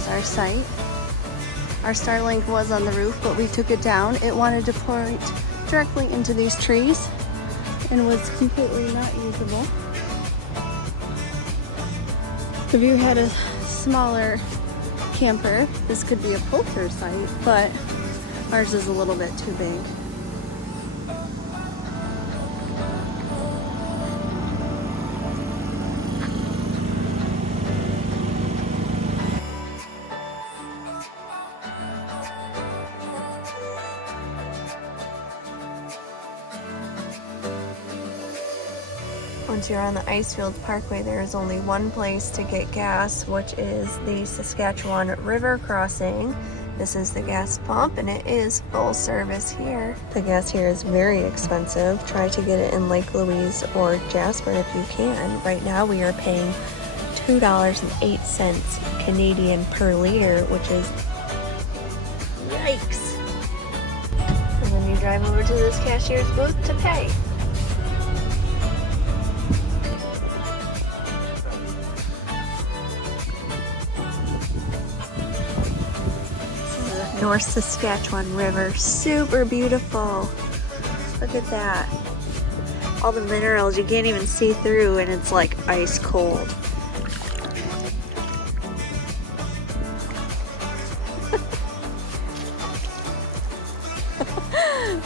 is our site. Our Starlink was on the roof, but we took it down. It wanted to point directly into these trees and was completely not usable. If you had a smaller camper, this could be a pull-through site, but ours is a little bit too big. Once you're on the Icefields Parkway, there is only one place to get gas, which is the Saskatchewan River crossing. This is the gas pump, and it is full service here. The gas here is very expensive. Try to get it in Lake Louise or Jasper if you can. Right now we are paying $2.08 Canadian per liter, which is yikes. And then you drive over to this cashier's booth to pay. North Saskatchewan River, super beautiful. Look at that. All the minerals you can't even see through, and it's like ice cold.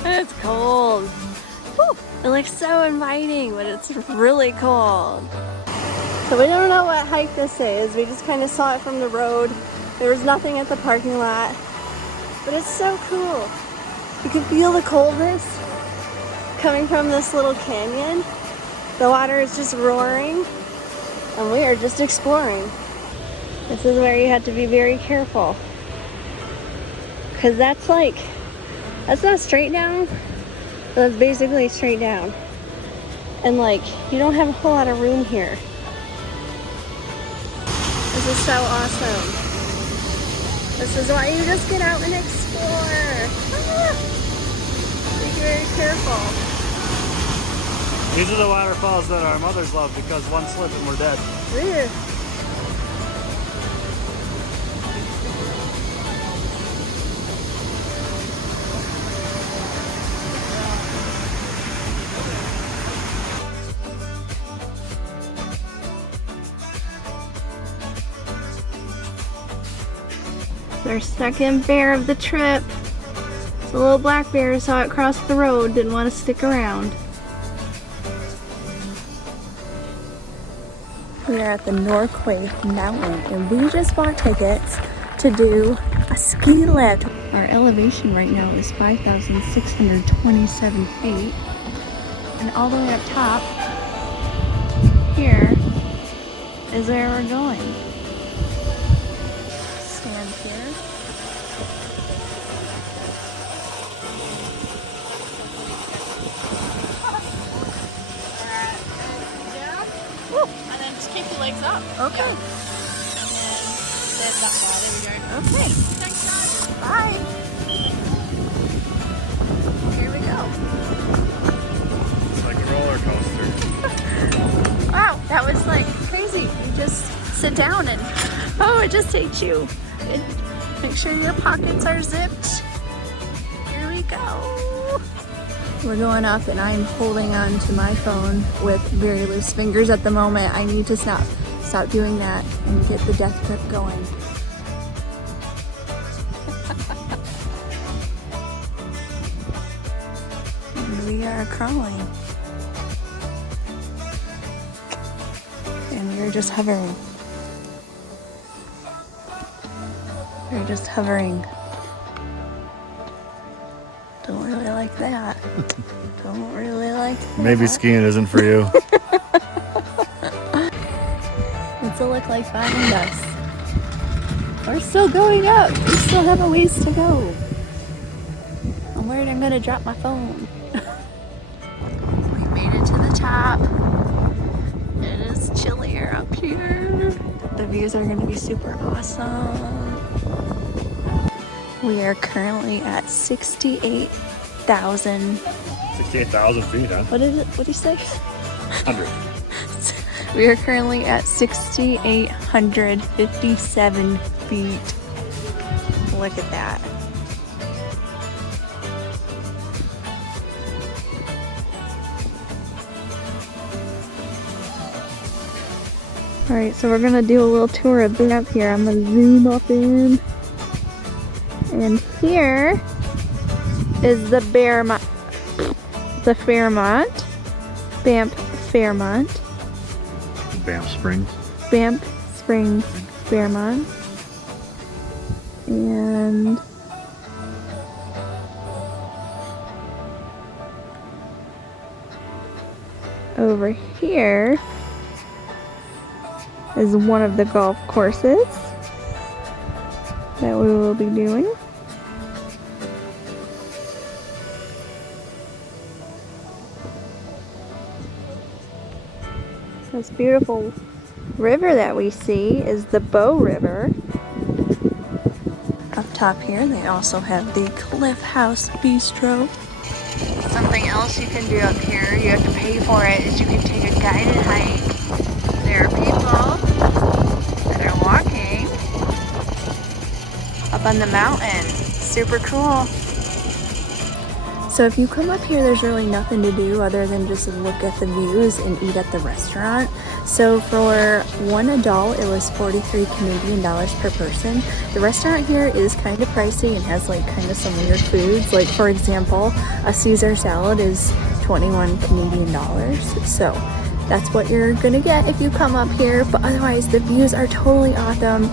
It's cold. Whew. It looks so inviting, but it's really cold. So we don't know what hike this is. We just kind of saw it from the road. There was nothing at the parking lot. But it's so cool. You can feel the coldness coming from this little canyon. The water is just roaring, and we are just exploring. This is where you have to be very careful, because that's not straight down, but that's basically straight down. And you don't have a whole lot of room here. This is so awesome. This is why you just get out and explore. Ah! Be very careful. These are the waterfalls that our mothers love, because one slip and we're dead. Ew. Our second bear of the trip. The little black bear saw it cross the road, didn't want to stick around. We are at the Northway Mountain, and we just bought tickets to do a ski lift. Our elevation right now is 5,627 feet, and all the way up top here is where we're going. Stand here. And then just keep your legs up. Okay. Yeah. And then there's that bar. There we go. Okay. Thanks, guys. Bye. Here we go. It's like a roller coaster. Wow, that was crazy. You just sit down and it just takes you. And make sure your pockets are zipped. Here we go. We're going up, and I'm holding on to my phone with very loose fingers at the moment. I need to stop doing that and get the death grip going. And we are crawling. And we're just hovering. We're just hovering. Don't really like that. Don't really like that. Maybe skiing isn't for you. What's it look like behind us? We're still going up. We still have a ways to go. I'm worried I'm gonna drop my phone. We made it to the top. It is chillier up here. The views are gonna be super awesome. We are currently at 68,000. 68,000 feet, huh? What is it? What do you say? 100. We are currently at 6,857 feet. Look at that. Alright, so we're gonna do a little tour of Banff here. I'm gonna zoom up in. And here is the Fairmont. Banff Springs. Banff Springs, Fairmont. And over here is one of the golf courses that we will be doing. This beautiful river that we see is the Bow River. Up top here they also have the Cliff House Bistro. Something else you can do up here, you have to pay for it, is you can take a guided hike. There are people that are walking up on the mountain. Super cool. So if you come up here, there's really nothing to do other than just look at the views and eat at the restaurant. So for one adult, it was 43 Canadian dollars per person. The restaurant here is kind of pricey and has like kind of some weird foods. Like for example, a Caesar salad is 21 Canadian dollars. So that's what you're gonna get if you come up here. But otherwise, the views are totally awesome.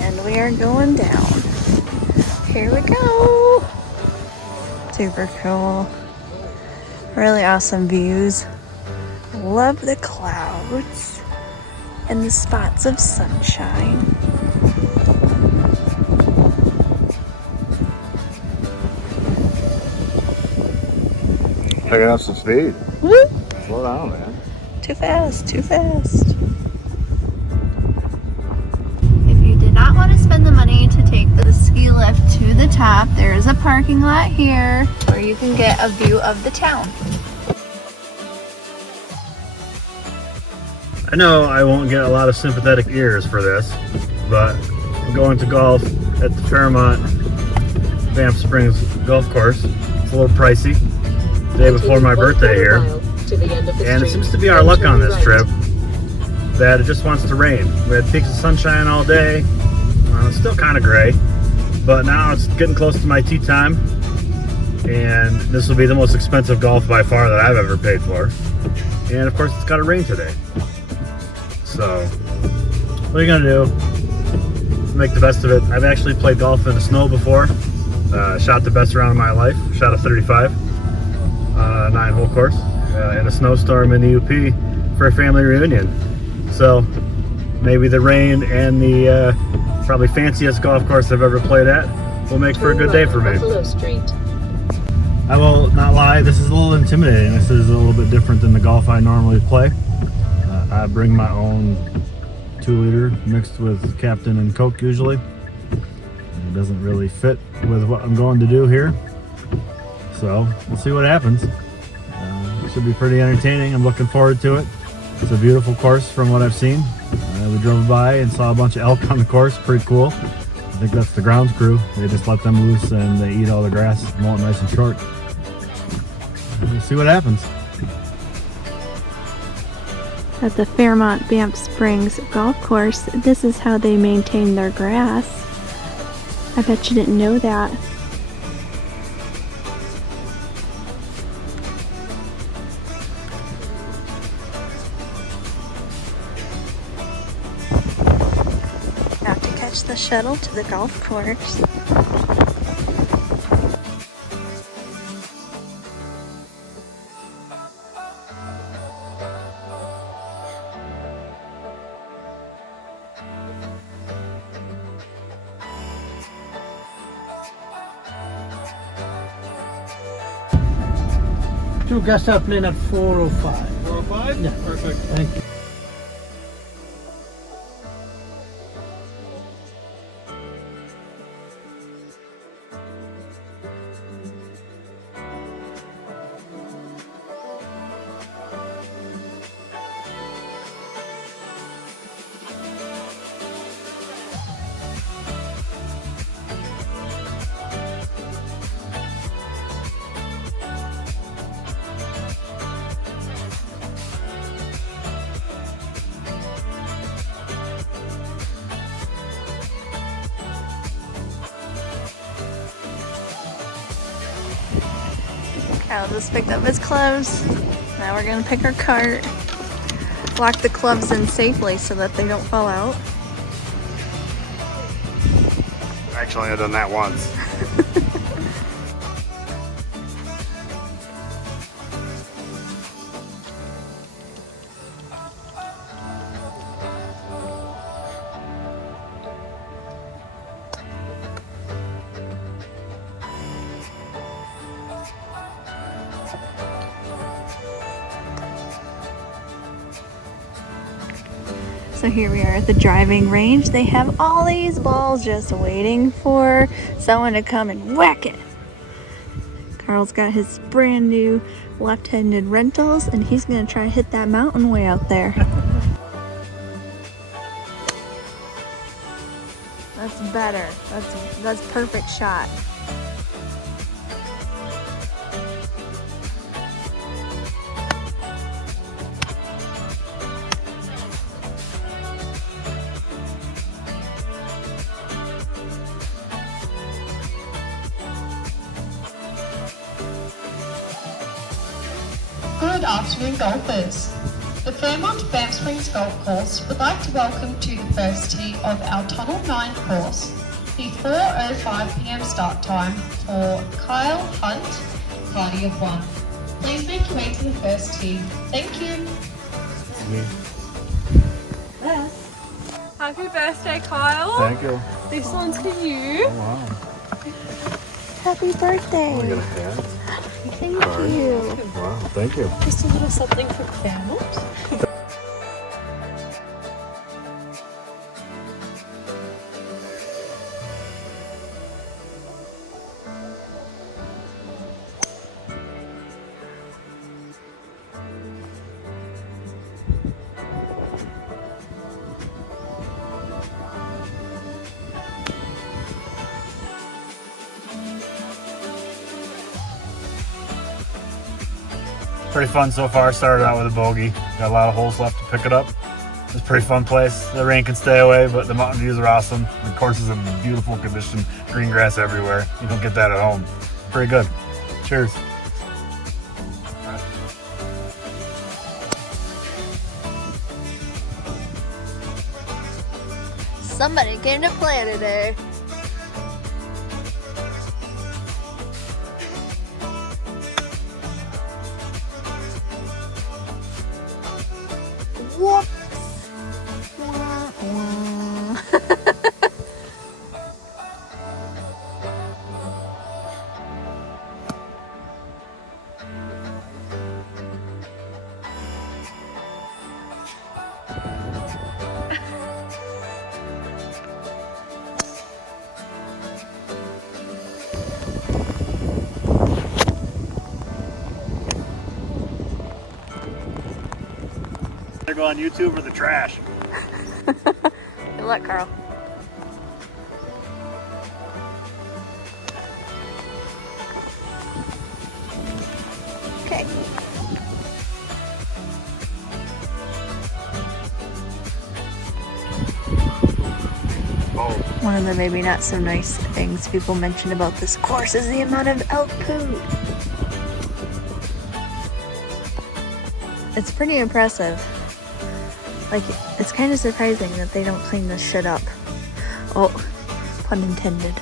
And we are going down. Here we go. Super cool. Really awesome views. Love the clouds and the spots of sunshine. Picking up some speed. Woo! Slow down, man. Too fast, too fast. If you did not want to spend the money to take the ski lift to the top, there is a parking lot here where you can get a view of the town. I know I won't get a lot of sympathetic ears for this, but going to golf at the Fairmont Banff Springs golf course, it's a little pricey. The day before my birthday here. And it seems to be our luck on this trip that it just wants to rain. We had peaks of sunshine all day. It's still kind of gray, but now it's getting close to my tee time. And this will be the most expensive golf by far that I've ever paid for. And of course it's got to rain today. So, what are you gonna do? Make the best of it. I've actually played golf in the snow before. Shot the best round of my life. Shot a 35, 9-hole course in a snowstorm in the UP for a family reunion. So, maybe the rain and the probably fanciest golf course I've ever played at will make for a good day for me. I will not lie, this is a little intimidating. This is a little bit different than the golf I normally play. I bring my own 2-liter mixed with Captain and Coke usually. It doesn't really fit with what I'm going to do here. So we'll see what happens. It should be pretty entertaining. I'm looking forward to it. It's a beautiful course from what I've seen. We drove by and saw a bunch of elk on the course. Pretty cool. I think that's the grounds crew. They just let them loose and they eat all the grass, mow it nice and short. We'll see what happens. At the Fairmont Banff Springs golf course, this is how they maintain their grass. I bet you didn't know that. Got to catch the shuttle to the golf course. Two guests are playing at 4:05. 405? Yeah. Perfect. Thank you. Kyle just picked up his clubs. Now we're gonna pick our cart. Lock the clubs in safely so that they don't fall out. Actually, I've done that once. So here we are at the driving range. They have all these balls just waiting for someone to come and whack it. Carl's got his brand new left-handed rentals and he's gonna try to hit that mountain way out there. That's better. That's perfect shot. Good afternoon, golfers. The Fairmont Banff Springs Golf Course would like to welcome to the first tee of our Tunnel 9 course the 4:05 p.m. start time for Kyle Hunt, party of one. Please make your way to the first tee. Thank you. Happy birthday, Kyle. Thank you. This one's for you. Oh, wow. Happy birthday. I got a hat. Thank you. Wow, thank you. Just a little something for Fairmont. Pretty fun so far. Started out with a bogey. Got a lot of holes left to pick it up. It's a pretty fun place. The rain can stay away, but the mountain views are awesome. The course is in beautiful condition. Green grass everywhere. You don't get that at home. Pretty good. Cheers. Somebody came to play today. Whoops. Wah, wah. They go on YouTube or the trash. Good luck, Carl. Okay. Oh, One of the maybe not so nice things people mention about this course is the amount of elk poop. It's pretty impressive. Like, it's kind of surprising that they don't clean this shit up. Oh, pun intended.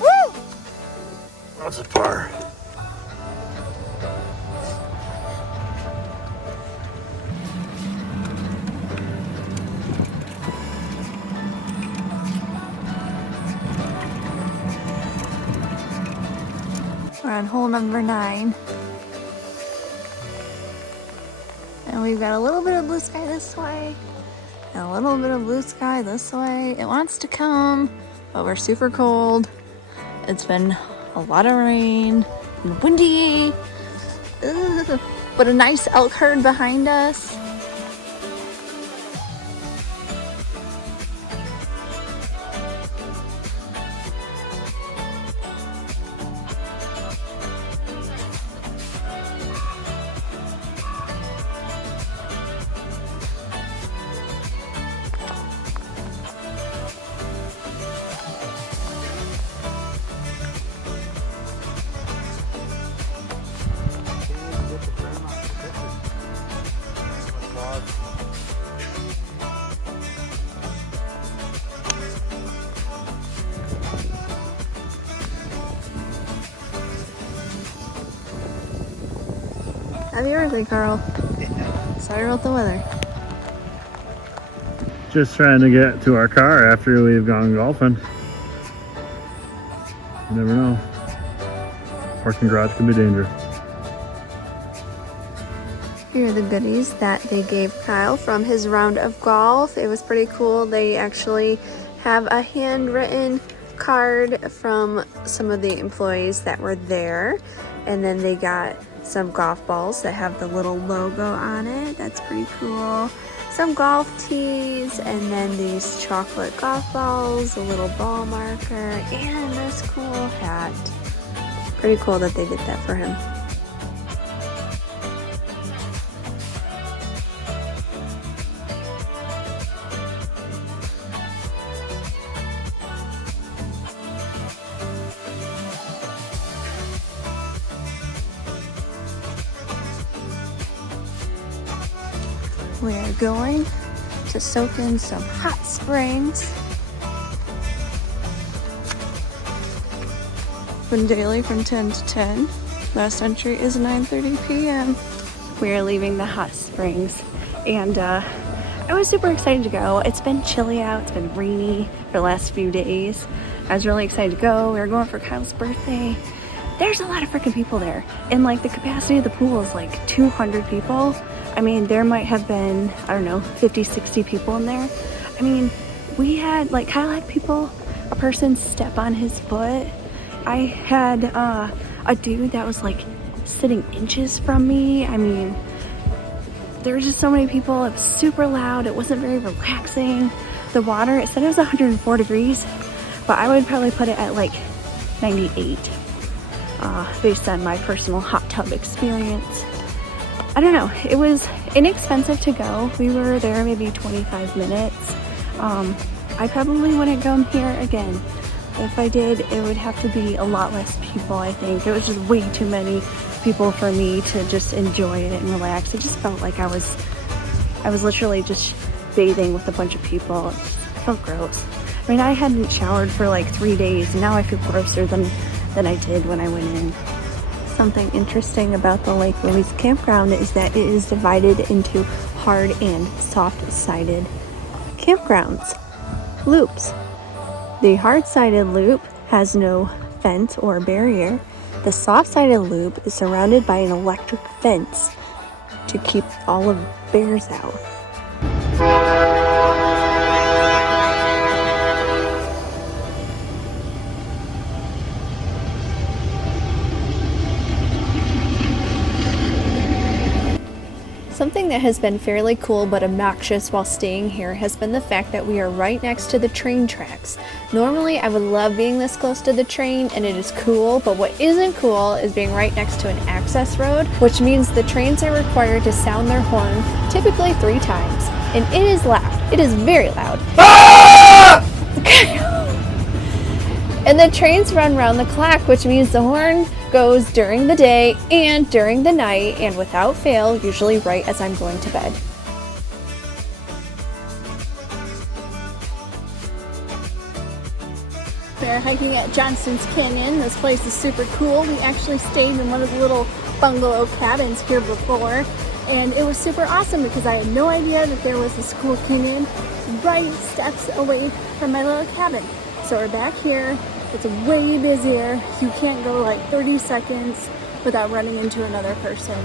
Woo! that's a par. We're on hole number 9. And we've got a little bit of blue sky this way, and a little bit of blue sky this way. It wants to come, but we're super cold. It's been a lot of rain and windy. Ugh. But a nice elk herd behind us. Happy birthday, Carl. Sorry about the weather. Just trying to get to our car after we've gone golfing. You never know. Parking garage can be dangerous. Here are the goodies that they gave Kyle from his round of golf. It was pretty cool. They actually have a handwritten card from some of the employees that were there. And then they got some golf balls that have the little logo on it. That's pretty cool. Some golf tees, and then these chocolate golf balls, a little ball marker, and this cool hat. Pretty cool that they did that for him. We are going to soak in some hot springs. Open daily from 10 to 10. Last entry is 9:30 p.m. We are leaving the hot springs, and I was super excited to go. It's been chilly out. It's been rainy for the last few days. I was really excited to go. We were going for Kyle's birthday. There's a lot of freaking people there, and like the capacity of the pool is like 200 people. I mean, there might have been, I don't know, 50, 60 people in there. I mean, we had, like, Kyle had a person step on his foot. I had a dude that was like sitting inches from me. I mean, there were just so many people. It was super loud. It wasn't very relaxing. The water, it said it was 104 degrees, but I would probably put it at like 98 based on my personal hot tub experience. I don't know, it was inexpensive to go. We were there maybe 25 minutes. I probably wouldn't come here again. If I did, it would have to be a lot less people, I think. It was just way too many people for me to just enjoy it and relax. It just felt like I was literally just bathing with a bunch of people. It felt gross. I mean, I hadn't showered for like 3 days, and now I feel grosser than I did when I went in. Something interesting about the Lake Louise campground is that it is divided into hard and soft-sided campgrounds, loops. The hard-sided loop has no fence or barrier. The soft-sided loop is surrounded by an electric fence to keep all of the bears out. Something that has been fairly cool but obnoxious while staying here has been the fact that we are right next to the train tracks. Normally I would love being this close to the train and it is cool, but what isn't cool is being right next to an access road, which means the trains are required to sound their horn typically 3 times. And it is loud. It is very loud. And the trains run round the clock, which means the horn goes during the day and during the night, and without fail, usually right as I'm going to bed. We're hiking at Johnston's Canyon. This place is super cool. We actually stayed in one of the little bungalow cabins here before, and it was super awesome because I had no idea that there was this cool canyon right steps away from my little cabin. So we're back here. It's way busier. You can't go like 30 seconds without running into another person.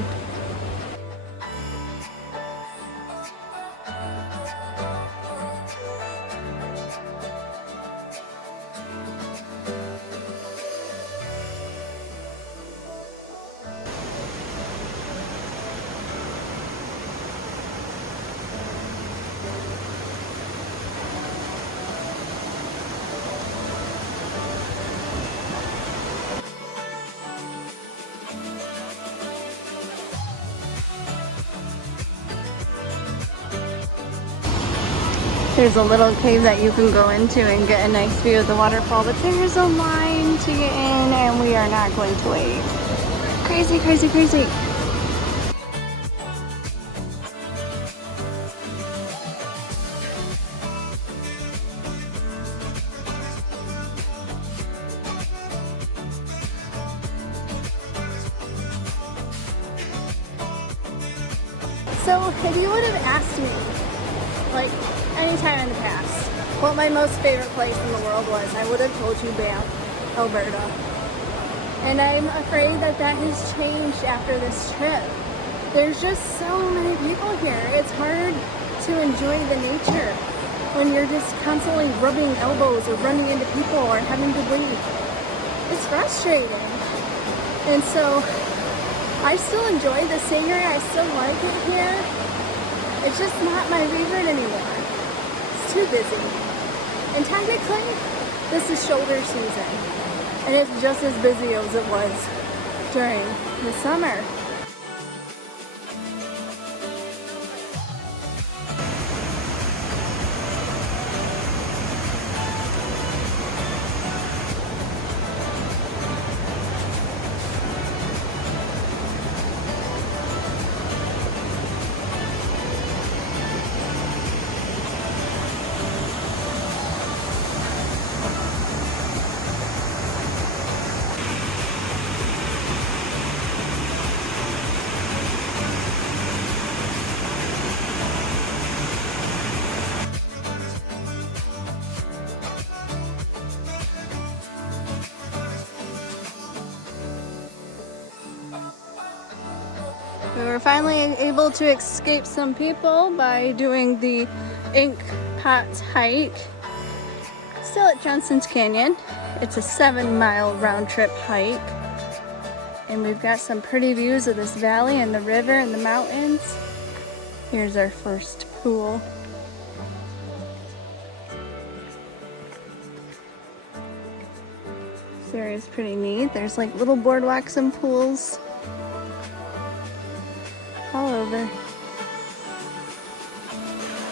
There's a little cave that you can go into and get a nice view of the waterfall, but there's a line to get in and we are not going to wait. Crazy, crazy, crazy. So if you would have asked me, like any time in the past, what my most favorite place in the world was, I would have told you Banff, Alberta. And I'm afraid that that has changed after this trip. There's just so many people here. It's hard to enjoy the nature when you're just constantly rubbing elbows or running into people or having to wait. It's frustrating. And so I still enjoy the scenery. I still like it here. It's just not my favorite anymore. It's too busy. And technically, this is shoulder season. And it's just as busy as it was during the summer. We were finally able to escape some people by doing the Ink Pots hike. Still at Johnston's Canyon. It's a 7-mile round trip hike. And we've got some pretty views of this valley and the river and the mountains. Here's our first pool. This area is pretty neat. There's like little boardwalks and pools all over.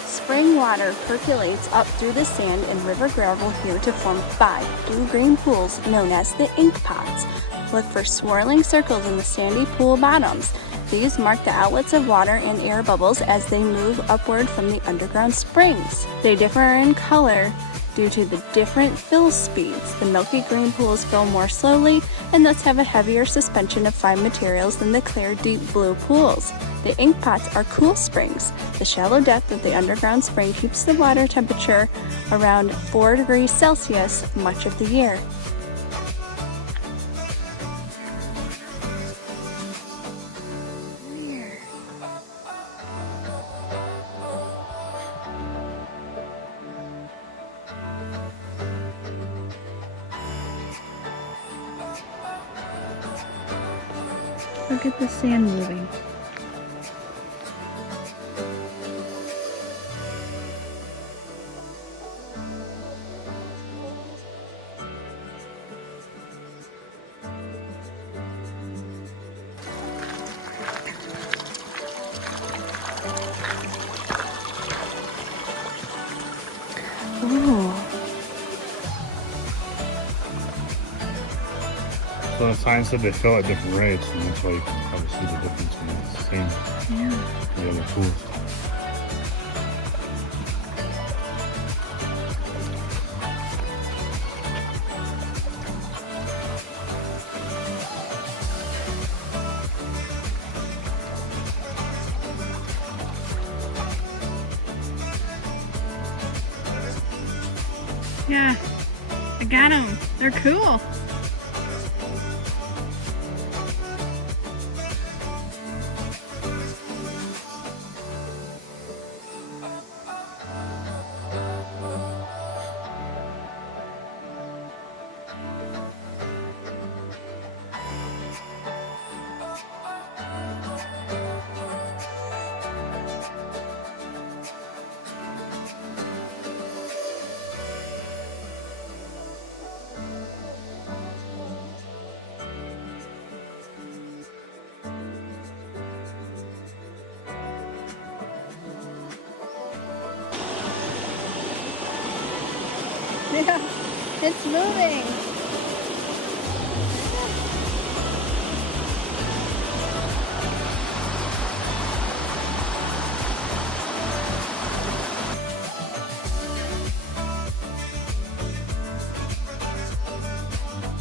Spring water percolates up through the sand and river gravel here to form 5 blue-green pools known as the Ink Pots. Look for swirling circles in the sandy pool bottoms. These mark the outlets of water and air bubbles as they move upward from the underground springs. They differ in color due to the different fill speeds. The milky green pools fill more slowly and thus have a heavier suspension of fine materials than the clear, deep blue pools. The Ink Pots are cool springs. The shallow depth of the underground spring keeps the water temperature around 4 degrees Celsius much of the year. Look at the sand moving. Ooh. So the sign said they fill at different rates, and that's why you can probably see the difference when it's the same as the other pools. Yeah, I got them. They're cool. Yeah, it's moving.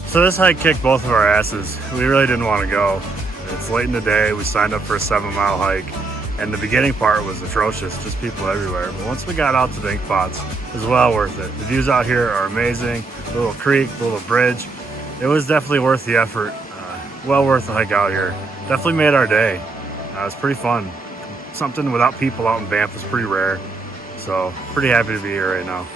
So this hike kicked both of our asses. We really didn't want to go. It's late in the day. We signed up for a 7-mile hike. And the beginning part was atrocious, just people everywhere. But once we got out to the ink pots, it was well worth it. The views out here are amazing. The little creek, the little bridge. It was definitely worth the effort. Well worth the hike out here. Definitely made our day. It was pretty fun. Something without people out in Banff is pretty rare. So pretty happy to be here right now.